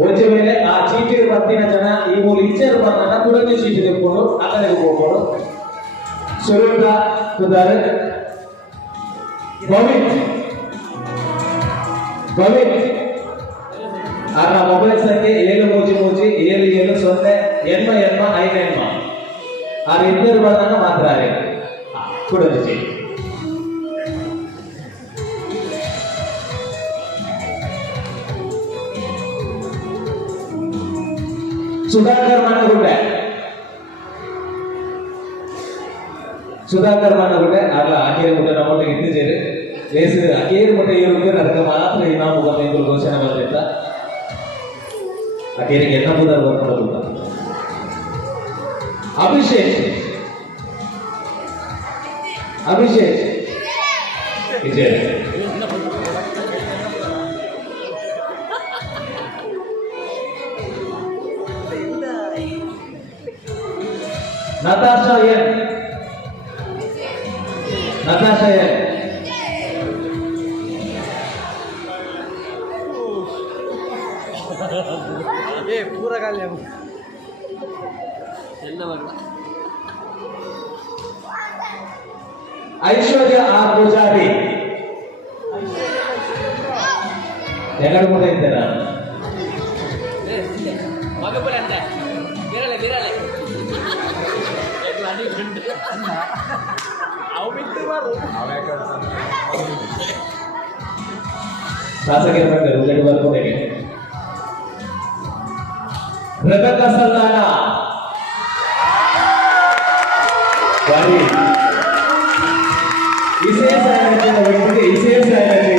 వచ్చే ಮೇಲೆ ಆ ಚೀಟಿ ಬರ್ತಿನ ಜನ ಈ ಮೂಲ ಇಚ್ಛೆ ಬರ್ತಾನ ತುಳಸಿ ಚೀಟಿ ತೆಗೆದುಕೊಂಡು ಆ ಕಡೆಗೆ ಹೋಗ್ಬೋದು ಸುರೇಂದ್ರ ಕುದಾರ್ ಭವಿತ್ ಆರ ಮೊಬೈಲ್ ಸಂಖ್ಯೆ 733770 ಆ ಇಬ್ಬರು ಬರ್ತಾನ ಮಾತ್ರ ತುಳಸಿ ಚೀಟಿ ಸುಧಾಕರ್ ಮಾನಗುಡ್ಡೆ ಅಲ್ಲ ಅಕೇರಿ ಮುಟ್ಟ ನಮ್ಮೊಟ್ಟಿಗೆ ಇಟ್ಟಿದ್ದೇವೆ ಲೇಸಿದ ಅಕೇರಿ ಮುಟ್ಟ ಇರುತ್ತೆ ಅದಕ್ಕೆ ಮಾತ್ರ ಇನಾಮು ಬಂದು ಘೋಷಣೆ ಬಂದಿತ್ತ ಅಕೇರಿಗೆ ಎನ್ನಬುದರ್ ಬರ್ಕೊಂಡು ಅಭಿಷೇಕ್ ವಿಜಯ Natasha N. ये पूरा कर लिया ऐश्वर्या R. Pujari ఎక్కడ కూడా ఇద్దరా మగ పోలే అంతే విరాలే ಶಾಸಕರ ವರೆಗೂ ರೆಬೆಕಾ ಸಲ್ದಾನಾ ವಿಶೇಷ ವ್ಯಕ್ತಿಗೆ ವಿಶೇಷ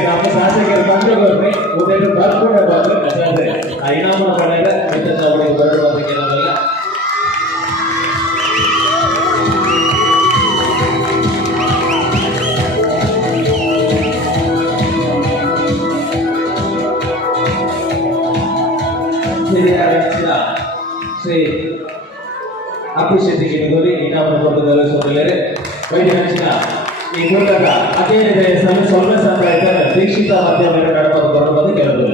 ನಮ್ಮ ಶಾಸಕರ ಬಂಧುಗಳನ್ನೇ ಉದಯ ಬರ್ಕೊಂಡು ಬಂದ್ರೆ ಕಸಾದ್ರೆ ಐನಾಮ ಪಡೆದ ಅವರಿಗೆ ಬರುವಂತ ಕೆಲವೆಲ್ಲ ಶ್ರೀ ಅಭಿಷೇಕ್ ಗಿರಿಗೋರಿ ಇನಾಮ ಕೊಟ್ಟದಲ್ಲ ಸೋದರರೇ ವೈದ್ಯನಾಚಿನ ಈ ಮೂಲಕ ಅದೇ ಸೊನ್ನೆ ಸಂಪ್ರದಾಯದ ದೀಕ್ಷಿತ ಮಧ್ಯಮ ಕಡಪ ಬರುವುದು ಕೆಲವು